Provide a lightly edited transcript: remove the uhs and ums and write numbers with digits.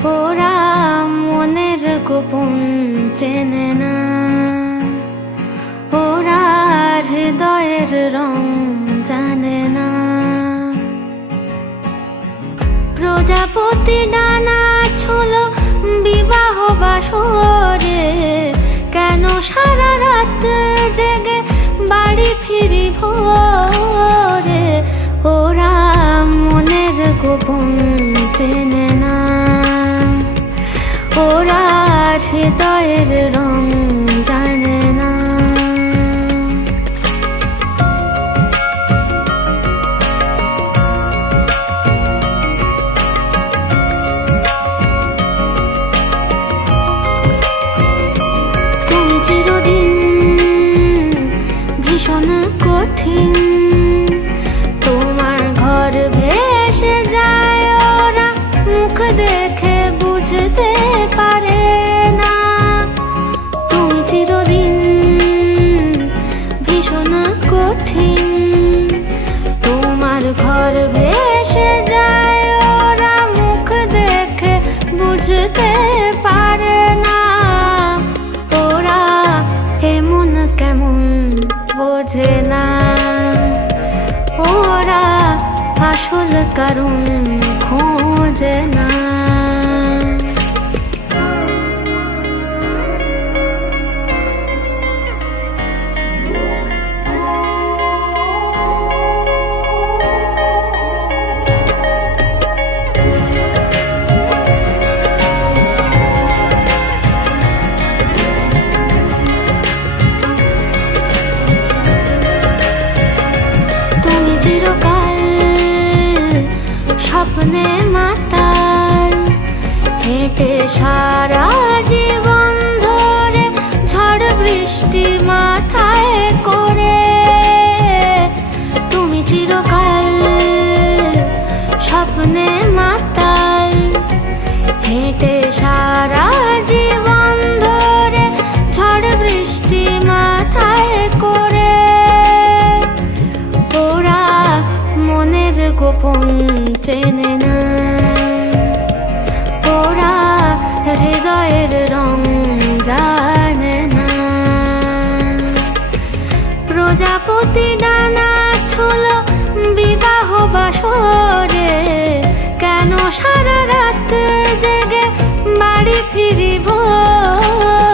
ওরা মনের গোপন চেনে না, ওরা হৃদয়ের রং জানে না। প্রজাপতি ডানা ছোল বিবাহ বাসরে, কেন সারা রাত জেগে বাড়ি ফিরি ভোরে। ওরা মনের গোপন চেনে না, ওরা হৃদয়ের রং জানে না। তুমি চিরদিন ভীষণ কঠিন, তোমার ঘর ভেসে যায়, ওরা মুখ দেখে বুঝতে পারে না। তুমি চিরদিন ভীষণ কঠিন, তোমার ঘর ভেসে যায়, ওরা মুখ দেখে বুঝতে পারে না। ওরা এমন কেমন বোঝে না, ওরা আসল কারণ খোঁজে না। তুমি চিরকাল স্বপ্নে মাতাল, হেঁটে সারা জীবন ধরে ঝড় বৃষ্টি মাথায় করে। তুমি চিরকাল স্বপ্নে মাতাল, হেঁটে সারা জীবন ধরে ঝড় বৃষ্টি মাথায় করে। ওরা মনের গোপন চেনে না, ওরা হৃদয়ের রং জানে না। প্রজাপতি ডানা ছোল বিবাহ বাসরে, কেন সারা রাত জেগে বাড়ি ফিরি ভোরে।